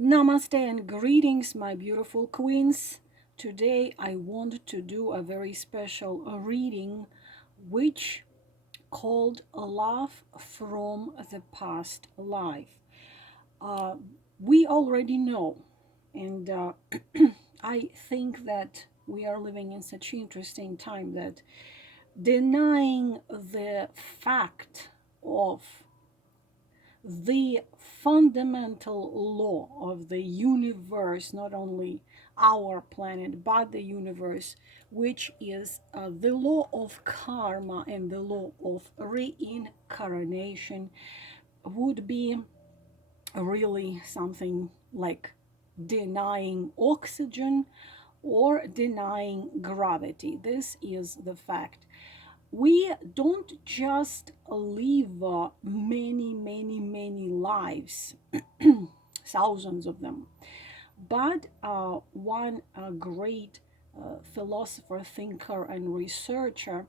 Namaste and greetings, my beautiful queens. Today I want to do a very special reading which called Love from the Past Life. Uh, we already know, and I think that we are living in such interesting time that denying the fact of the fundamental law of the universe, not only our planet but the universe, which is the law of karma and the law of reincarnation, would be really something like denying oxygen or denying gravity. This is the fact. We don't just live many lives, thousands of them, but one great philosopher, thinker, and researcher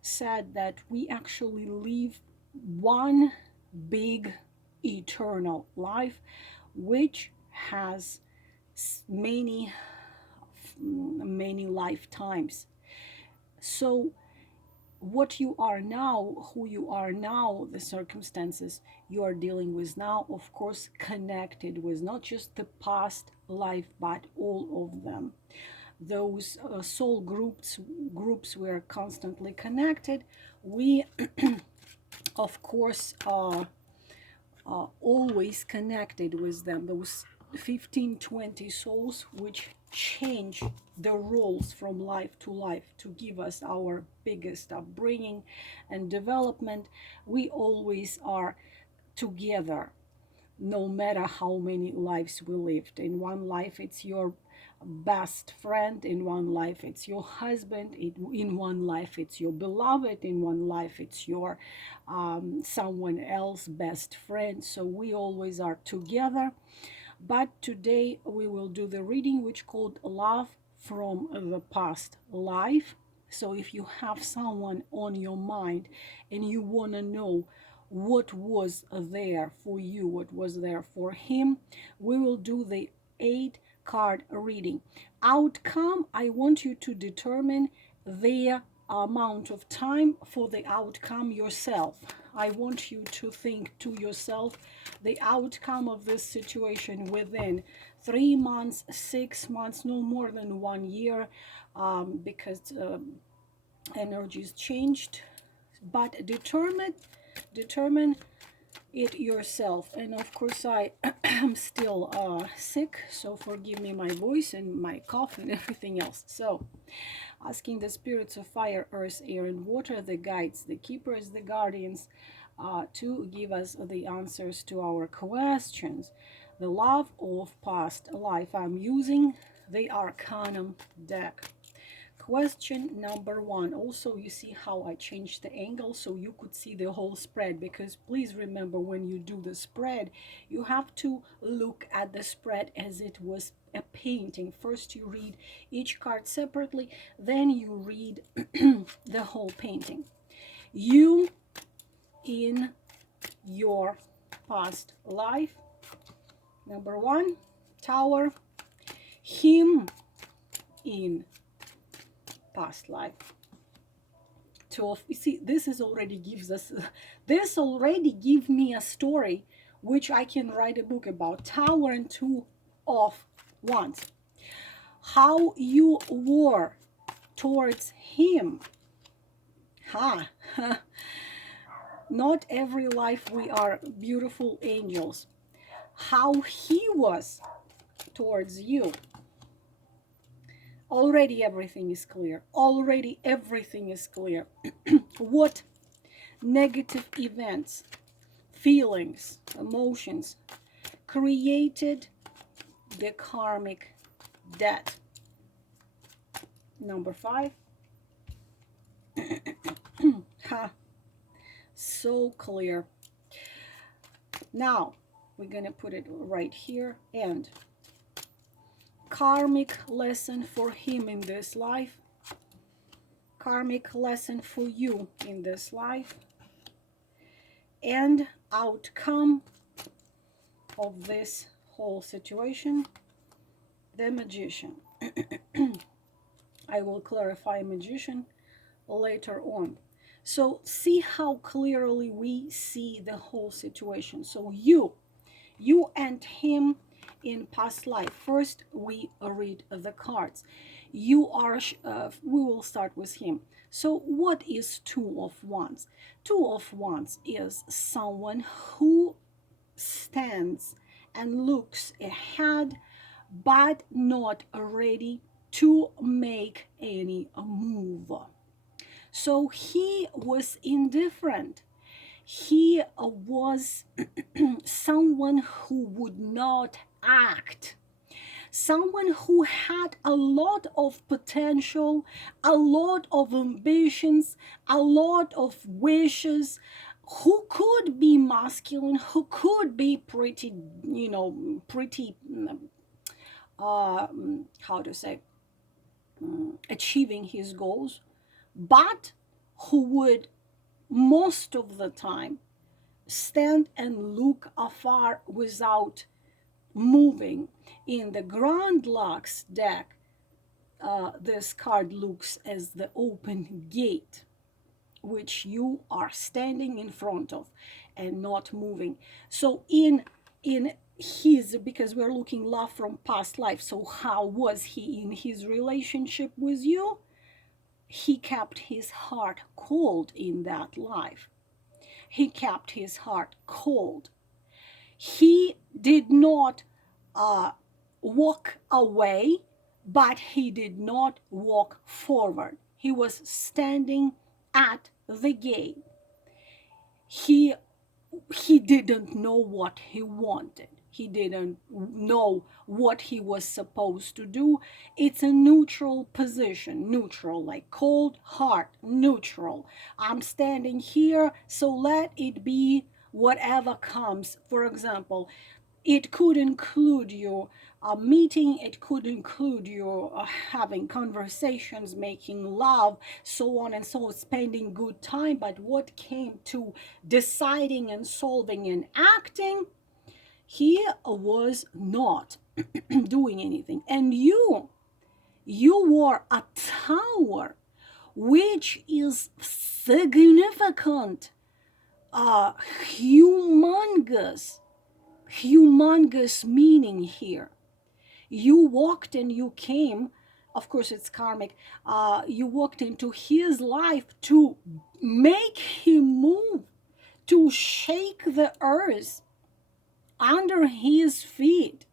said that we actually live one big eternal life, which has many lifetimes. So what you are now, who you are now, the circumstances you are dealing with now, of course, connected with not just the past life, but all of them. Those soul groups were constantly connected. We, of course, always connected with them. Those 15-20 souls which change the roles from life to life to give us our biggest upbringing and development. We always are together, no matter how many lives we lived. In one life it's your best friend, in one life it's your husband, in one life it's your beloved, in one life it's your someone else best friend. So we always are together. But today we will do the reading which called Love from the Past Life. So if you have someone on your mind and you want to know what was there for you, what was there for him, we will do the 8-card reading. Outcome, I want you to determine the amount of time for the outcome yourself. I want you to think to yourself the outcome of this situation within 3 months, 6 months, no more than 1 year, because energies changed. But determine it yourself. And of course I am still sick, so forgive me my voice and my cough and everything else. So asking the spirits of fire, earth, air, and water, the guides, the keepers, the guardians, to give us the answers to our questions. The love of past life. I'm using the Arcanum deck. Question number 1. Also, you see how I changed the angle so you could see the whole spread, because please remember, when you do the spread, you have to look at the spread as it was a painting. First you read each card separately, then you read the whole painting. You in your past life. Number 1, Tower. Him in past life. 12. You see, this already gives me a story which I can write a book about. Tower and 2 of Wands. How you were towards him. Not every life we are beautiful angels. How he was towards you. Already everything is clear. Already everything is clear. What negative events, feelings, emotions created the karmic debt? Number 5. So clear. Now we're gonna put it right here. And karmic lesson for him in this life, karmic lesson for you in this life, and outcome of this whole situation. The Magician. I will clarify Magician later on. So see how clearly we see the whole situation. So you and him in past life. First, we read the cards. You are, we will start with him. So what is Two of Wands? Two of Wands is someone who stands and looks ahead, but not ready to make any move. So he was indifferent. He was someone who would not act, someone who had a lot of potential, a lot of ambitions, a lot of wishes, who could be masculine, who could be pretty, pretty, how to say, achieving his goals, but who would most of the time stand and look afar without moving. In the Grand Lux deck, this card looks as the open gate, which you are standing in front of and not moving. So in his, because we're looking love from past life, so how was he in his relationship with you? He kept his heart cold in that life. He kept his heart cold. He did not walk away, but he did not walk forward. He was standing at the gate. He didn't know what he wanted. He didn't know what he was supposed to do. It's a neutral position, neutral, like cold heart, neutral. I'm standing here, so let it be whatever comes. For example, it could include your meeting, it could include your having conversations, making love, so on and so on, spending good time. But what came to deciding and solving and acting, he was not doing anything. And you were a tower, which is significant, humongous meaning here. You walked and you came, of course it's karmic, you walked into his life to make him move, to shake the earth under his feet.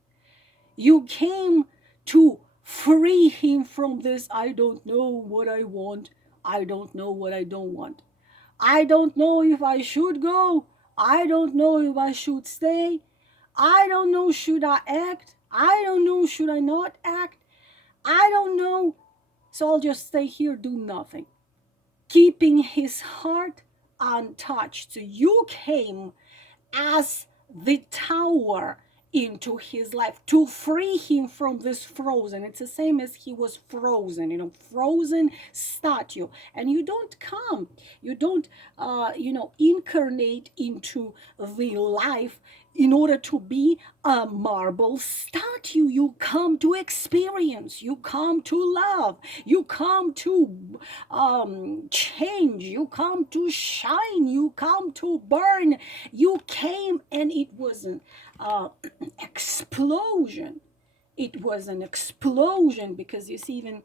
You came to free him from this, I don't know what I want, I don't know what I don't want, I don't know if I should go, I don't know if I should stay, I don't know, should I act, I don't know, should I not act, I don't know, so I'll just stay here, do nothing, keeping his heart untouched. So you came as the tower into his life to free him from this frozen. It's the same as he was frozen, frozen statue. And you don't come, you don't, incarnate into the life in order to be a marble statue. You come to experience, you come to love, you come to change, you come to shine, you come to burn. You came, and it was an explosion. It was an explosion, because you see, even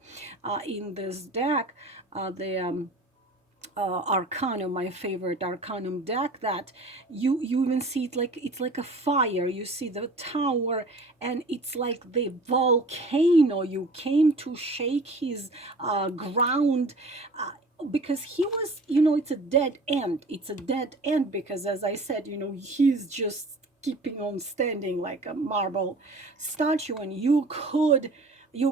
in this deck, the Arcanum, my favorite Arcanum deck, that you even see it like it's like a fire. You see the tower, and it's like the volcano. You came to shake his ground, because he was, it's a dead end. It's a dead end because, as I said, he's just keeping on standing like a marble statue, and you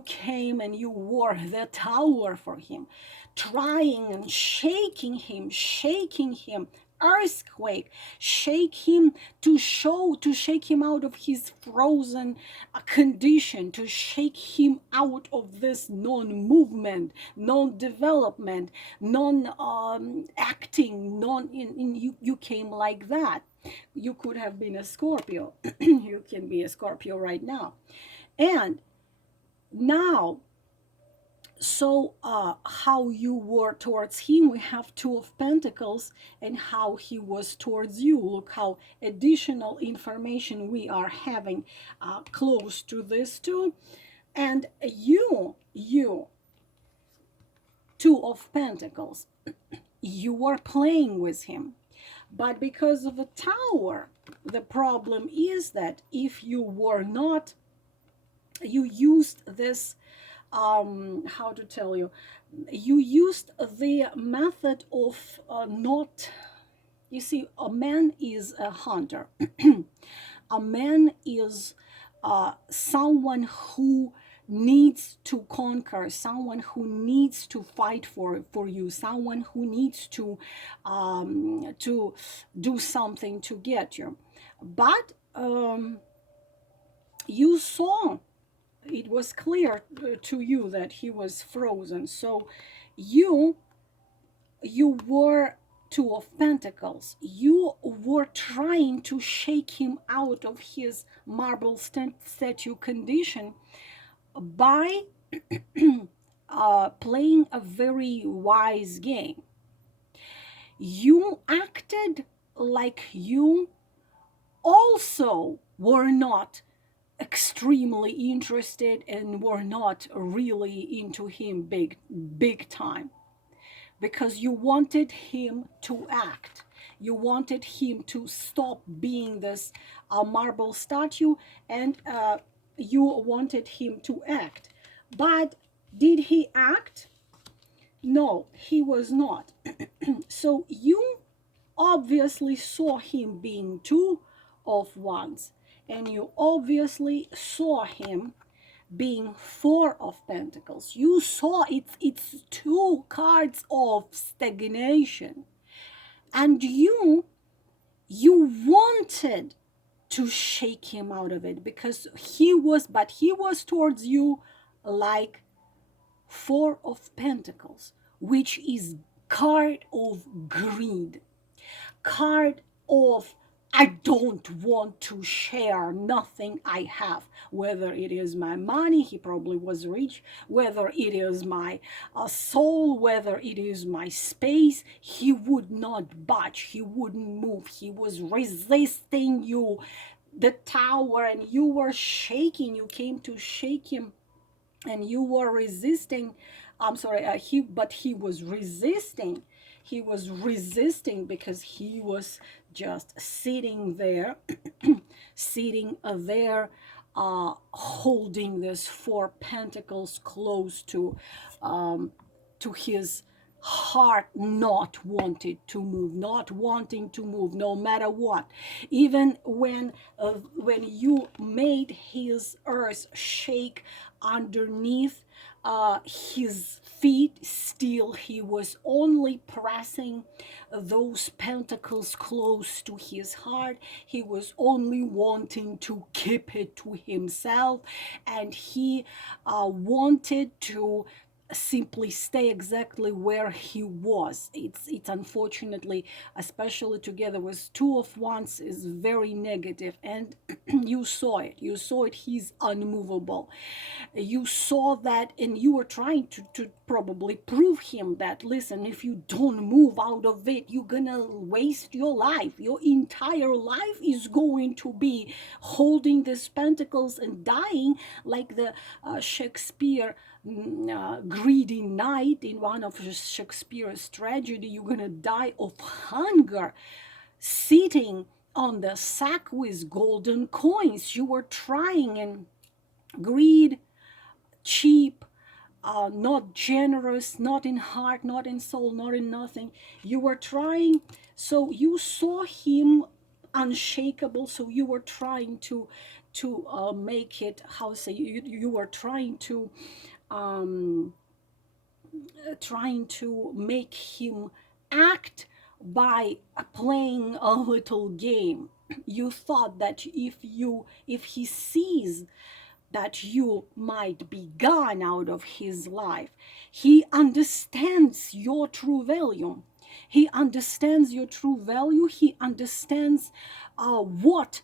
came and you were the tower for him, trying and shaking him, earthquake, shake him, to shake him out of his frozen condition, to shake him out of this non-movement, non-development, non-acting, you came like that. You could have been a Scorpio. You can be a Scorpio right now. And now, so how you were towards him, we have Two of Pentacles, and how he was towards you. Look how additional information we are having close to this too. And you, Two of Pentacles, you were playing with him. But because of a Tower, the problem is that if you were not, you used this, how to tell you, you used the method of not, you see, a man is a hunter. A man is someone who needs to conquer, someone who needs to fight for you, someone who needs to do something to get you. But you saw, it was clear to you that he was frozen. So you were Two of Pentacles. You were trying to shake him out of his marble statue condition by playing a very wise game. You acted like you also were not extremely interested and were not really into him big time, because you wanted him to act. You wanted him to stop being this marble statue, and you wanted him to act. But did he act? No, he was not. So you obviously saw him being Two of Wands, and you obviously saw him being Four of Pentacles. You saw it's two cards of stagnation, and you wanted to shake him out of it, because he was towards you like Four of Pentacles, which is card of greed, card of I don't want to share nothing I have, whether it is my money, he probably was rich, whether it is my soul, whether it is my space, he would not budge, he wouldn't move, he was resisting you, the Tower, and you were shaking, you came to shake him, and you were resisting. I'm sorry, he was resisting. He was resisting because he was just sitting there, holding this Four Pentacles close to his heart, not wanting to move, no matter what. Even when you made his earth shake underneath his feet, still he was only pressing those pentacles close to his heart. He was only wanting to keep it to himself, and he wanted to simply stay exactly where he was. It's unfortunately, especially together with Two of Wands, is very negative, and you saw it, he's unmovable. You saw that, and you were trying to probably prove him that, listen, if you don't move out of it, you're gonna waste your life. Your entire life is going to be holding these pentacles and dying like the Shakespeare greedy knight in one of Shakespeare's tragedy. You're gonna die of hunger sitting on the sack with golden coins. You were trying, and greed, cheap, not generous, not in heart, not in soul, not in nothing. You were trying, so you saw him unshakable, so you were trying to make it, how say, you were trying to make him act by playing a little game. You thought that if he sees that you might be gone out of his life, he understands your true value. He understands your true value. He understands what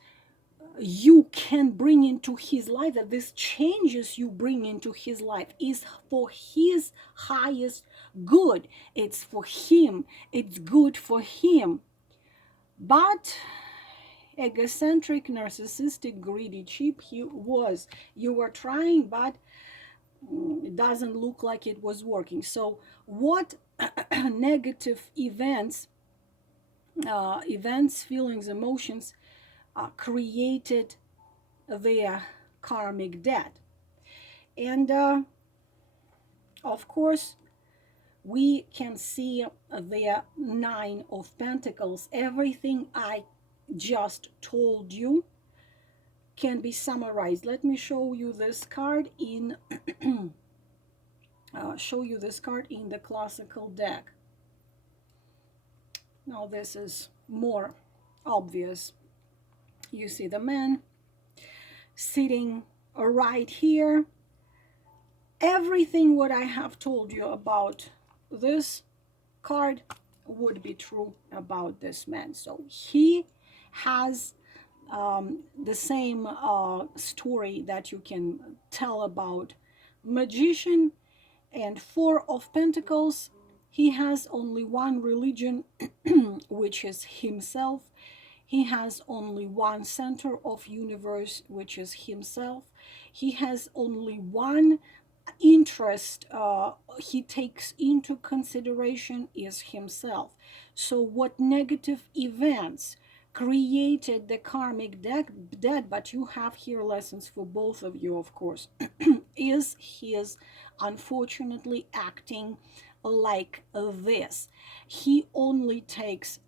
you can bring into his life, that these changes you bring into his life is for his highest good. It's for him. It's good for him. But egocentric, narcissistic, greedy, cheap, you were trying, but it doesn't look like it was working. So what negative events, feelings, emotions created their karmic debt? And of course, we can see the Nine of Pentacles. Everything I just told you can be summarized. Let me show you this card in the classical deck. Now this is more obvious. You see the man sitting right here. Everything what I have told you about this card would be true about this man. So he has the same story that you can tell about magician and Four of Pentacles. He has only one religion, which is himself. He has only one center of universe, which is himself. He has only one interest he takes into consideration is himself. So what negative events created the karmic debt, but you have here lessons for both of you, of course, is his unfortunately acting like this. He only takes.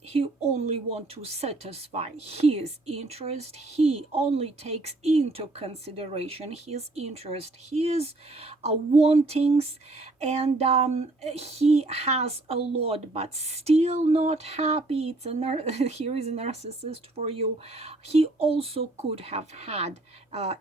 He only wants to satisfy his interest. He only takes into consideration his interest, his wantings, and he has a lot, but still not happy. Here is a narcissist for you. He also could have had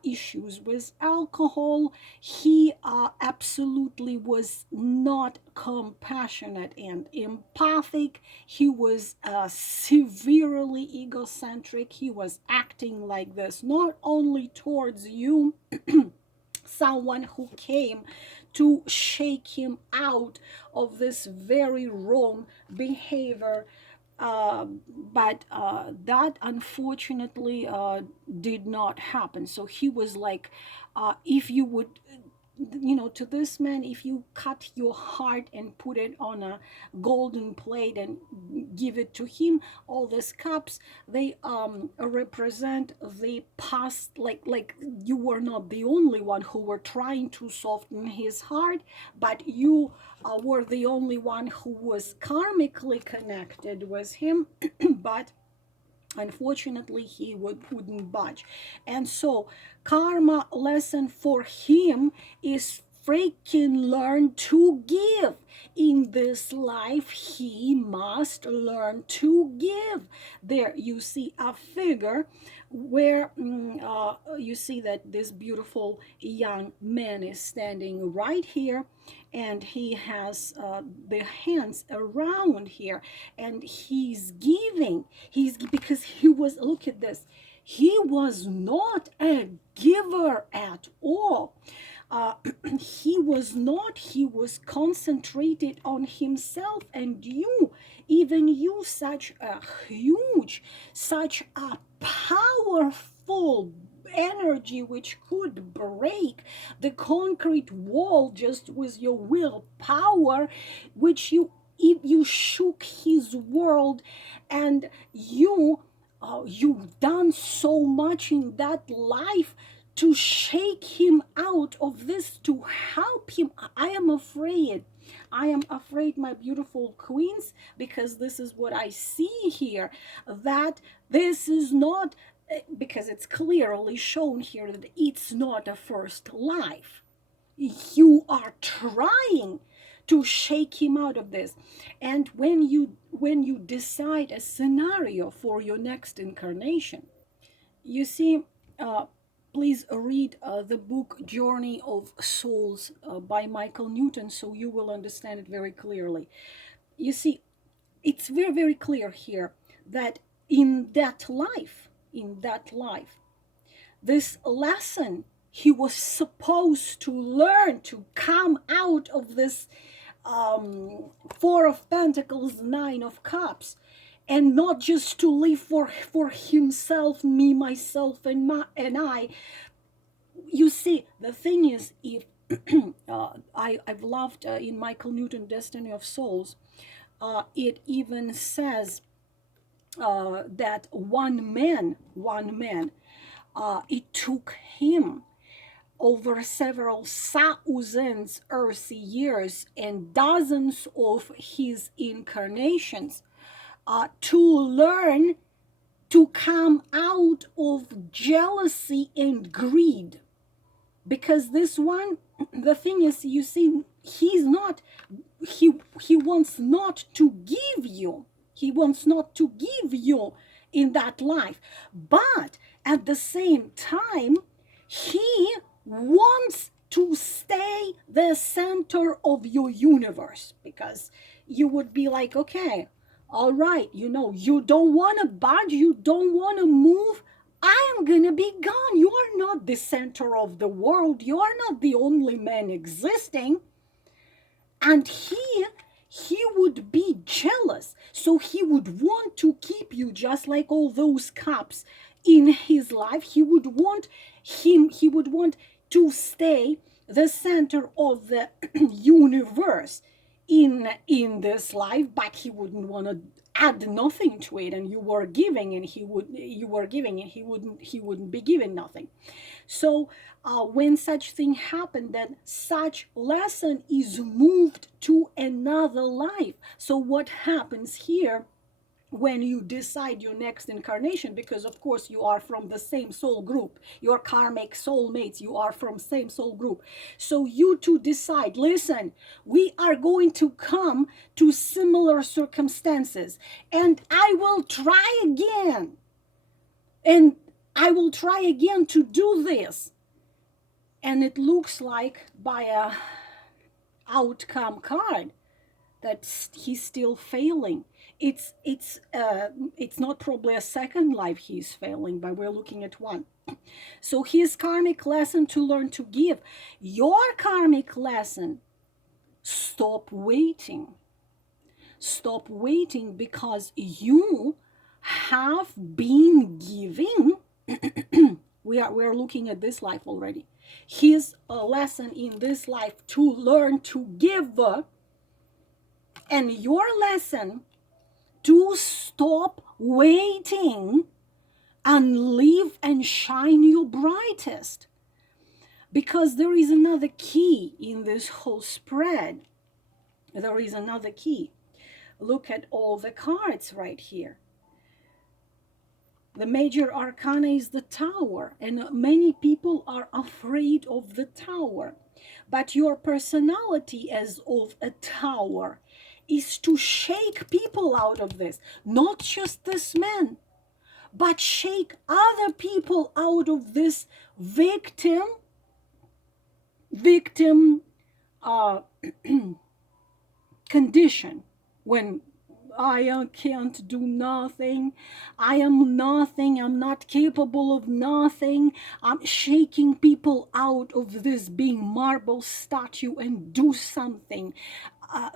issues with alcohol. He absolutely was not compassionate and empathic. He was severely egocentric. He was acting like this, not only towards you, someone who came to shake him out of this very wrong behavior, but that unfortunately did not happen. So he was like, if you would, to this man, if you cut your heart and put it on a golden plate and give it to him, all these cups, they represent the past, like you were not the only one who were trying to soften his heart, but you were the only one who was karmically connected with him. But unfortunately he wouldn't budge. And so karma lesson for him is freaking learn to give. In this life he must learn to give. There you see a figure where you see that this beautiful young man is standing right here, and he has the hands around here, and he's giving. Because he was, look at this, he was not a giver at all. He was not. He was concentrated on himself, and even you, such a huge, such a powerful energy which could break the concrete wall just with your willpower, which you shook his world, and you've done so much in that life to shake him out of this, to help him. I am afraid, my beautiful queens, because this is what I see here, that this is not, because it's clearly shown here that it's not a first life. You are trying to shake him out of this. And when you decide a scenario for your next incarnation, you see, please read the book Journey of Souls by Michael Newton, so you will understand it very clearly. you see, it's very, very clear here that in that life, this lesson he was supposed to learn to come out of this Four of Pentacles, Nine of Cups, and not just to live for himself, me, myself, and I. You see, the thing is, if I've loved in Michael Newton, Destiny of Souls, it even says that one man, it took him over several thousands earthly years and dozens of his incarnations to learn to come out of jealousy and greed. Because this one, the thing is, you see, he wants not to give you. He wants not to give you in that life. But at the same time, he wants to stay the center of your universe, because you would be like, okay, all right, you don't want to budge, you don't want to move, I am gonna be gone. You are not the center of the world. You are not the only man existing. And he would be jealous. So he would want to keep you just like all those cups in his life. He would want to stay the center of the universe in this life, but he wouldn't want to add nothing to it, and you were giving and he wouldn't be giving nothing. So when such thing happened, then such lesson is moved to another life. So what happens here when you decide your next incarnation, because of course you are from the same soul group, your karmic soulmates, you are from same soul group, so you two decide, listen, we are going to come to similar circumstances, and I will try again, to do this. And it looks like by a outcome card that he's still failing. It's not probably a second life he's failing, but we're looking at one. So his karmic lesson to learn to give. Your karmic lesson, stop waiting. Stop waiting, because you have been giving. we're looking at this life already. His lesson in this life to learn to give, and your lesson to stop waiting and live and shine your brightest. Because there is another key in this whole spread. There is another key. Look at all the cards right here. The major arcana is the Tower, and many people are afraid of the Tower. But your personality as of a tower is to shake people out of this. Not just this man, but shake other people out of this victim condition. When I can't do nothing, I am nothing, I'm not capable of nothing. I'm shaking people out of this being marble statue and do something.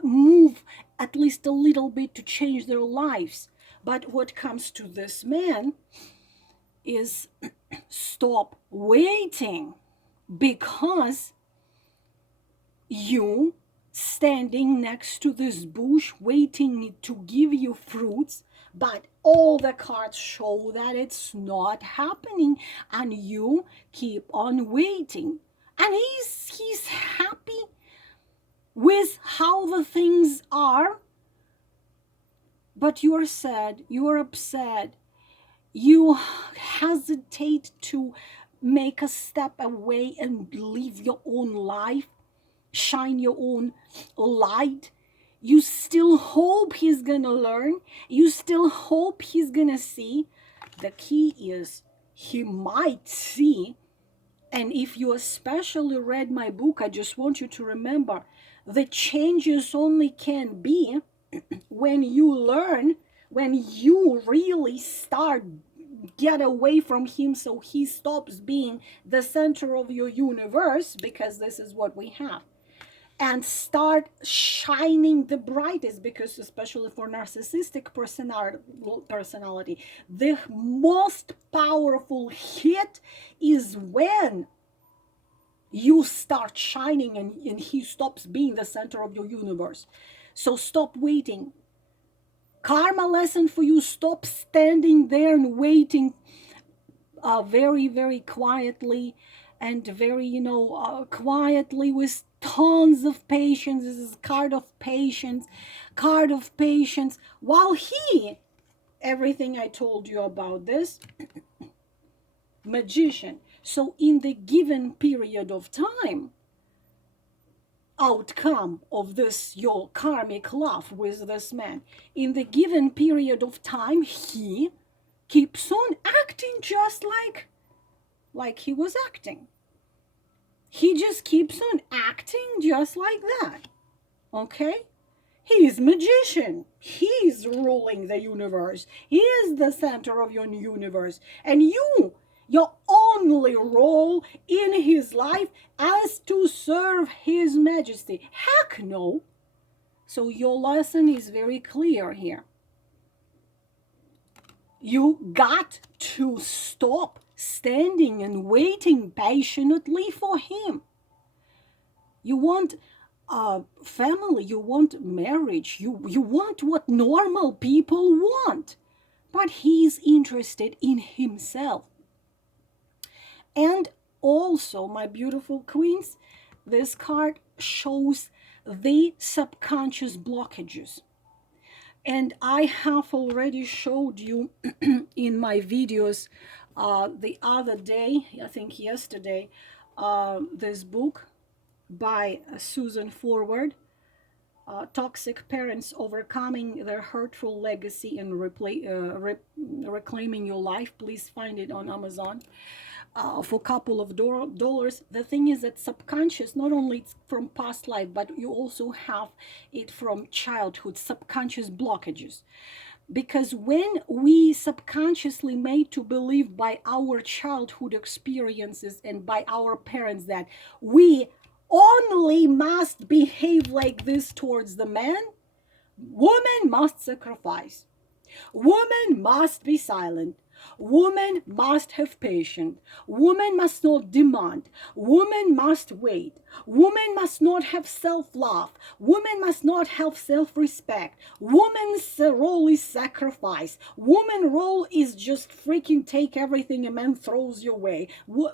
Move at least a little bit to change their lives. But what comes to this man is stop waiting, because you standing next to this bush waiting to give you fruits, but all the cards show that it's not happening, and you keep on waiting. And he's happy with how the things are, but you're sad, you're upset, you hesitate to make a step away and live your own life, shine your own light. You still hope he's gonna learn, you still hope he's gonna see. The key is he might see. And if you especially read my book, I just want you to remember the changes only can be when you learn, when you really start get away from him, so he stops being the center of your universe, because this is what we have, and start shining the brightest, because especially for narcissistic personality, the most powerful hit is when you start shining, and he stops being the center of your universe. So stop waiting. Karma lesson for you: stop standing there and waiting very, very quietly, and very, quietly, with tons of patience. This is card of patience, while he, everything I told you about this, Magician. So in the given period of time, outcome of this, your karmic love with this man, in the given period of time, he keeps on acting just like he was acting. He just keeps on acting just like that. Okay? He's magician. He's ruling the universe. He is the center of your universe. And your only role in his life is to serve his majesty. Heck no. So your lesson is very clear here. You got to stop standing and waiting patiently for him. You want family, you want marriage, you want what normal people want, but he's interested in himself. And also, my beautiful queens, this card shows the subconscious blockages. And I have already showed you in my videos the other day, I think yesterday, this book by Susan Forward, Toxic Parents: Overcoming Their Hurtful Legacy and Reclaiming Your Life. Please find it on Amazon for a couple of dollars. The thing is that subconscious, not only it's from past life, but you also have it from childhood, subconscious blockages. Because when we subconsciously made to believe by our childhood experiences and by our parents that we only must behave like this towards the man, woman must sacrifice, woman must be silent, woman must have patience, woman must not demand, woman must wait, woman must not have self-love, woman must not have self-respect, woman's role is sacrifice, woman's role is just freaking take everything a man throws your way.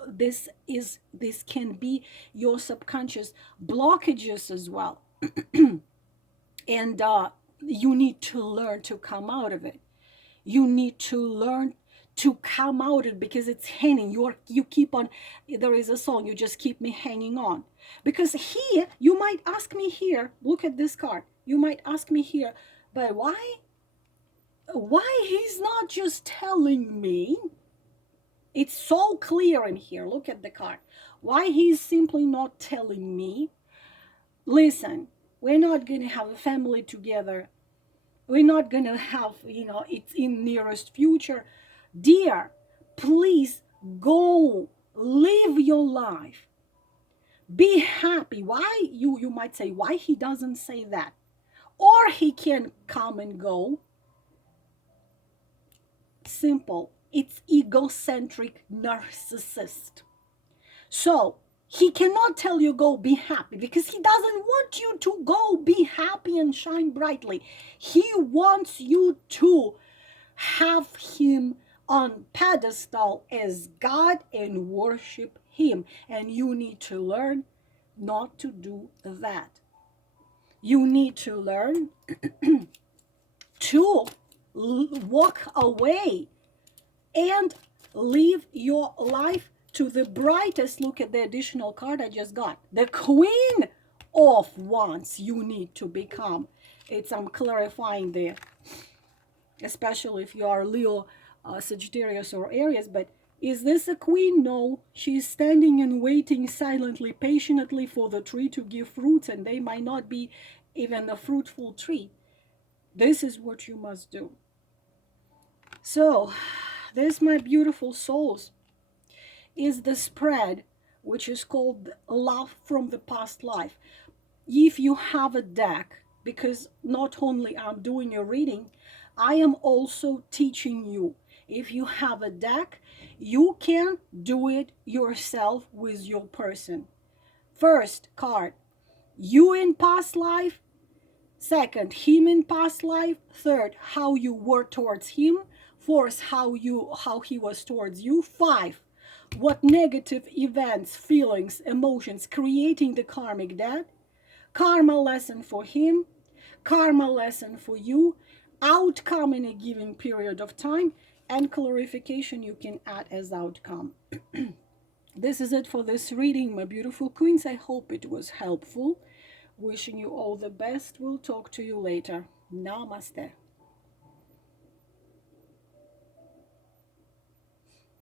This can be your subconscious blockages as well. And you need to learn to come out of it. You need to learn to come out of it, because it's hanging. You keep on. There is a song, you just keep me hanging on. Because here, you might ask me here, look at this card. You might ask me here, but why he's not just telling me? It's so clear in here. Look at the card. Why he's simply not telling me? Listen, we're not going to have a family together. We're not going to have, it's in nearest future. Dear, please go live your life. Be happy. Why? You might say, why he doesn't say that? Or he can come and go. Simple. It's egocentric narcissist. So he cannot tell you go be happy, because he doesn't want you to go be happy and shine brightly. He wants you to have him on pedestal as God and worship him. And you need to learn not to do that. You need to learn to walk away and live your life to the brightest. Look at the additional card I just got. The Queen of Wands you need to become. I'm clarifying there, especially if you are Leo, Sagittarius, or Aries. But is this a queen? No. She's standing and waiting silently, patiently for the tree to give fruits, and they might not be even a fruitful tree. This is what you must do. So, this, my beautiful souls, is the spread which is called Love from the Past Life. If you have a deck, because not only I'm doing your reading, I am also teaching you. If you have a deck, you can do it yourself with your person. First card, you in past life. Second, him in past life. Third, how you were towards him. Fourth, how he was towards you. Five, what negative events, feelings, emotions creating the karmic debt. Karma lesson for him, karma lesson for you, outcome in a given period of time, and clarification you can add as outcome. This is it for this reading, my beautiful queens. I hope it was helpful. Wishing you all the best. We'll talk to you later. Namaste.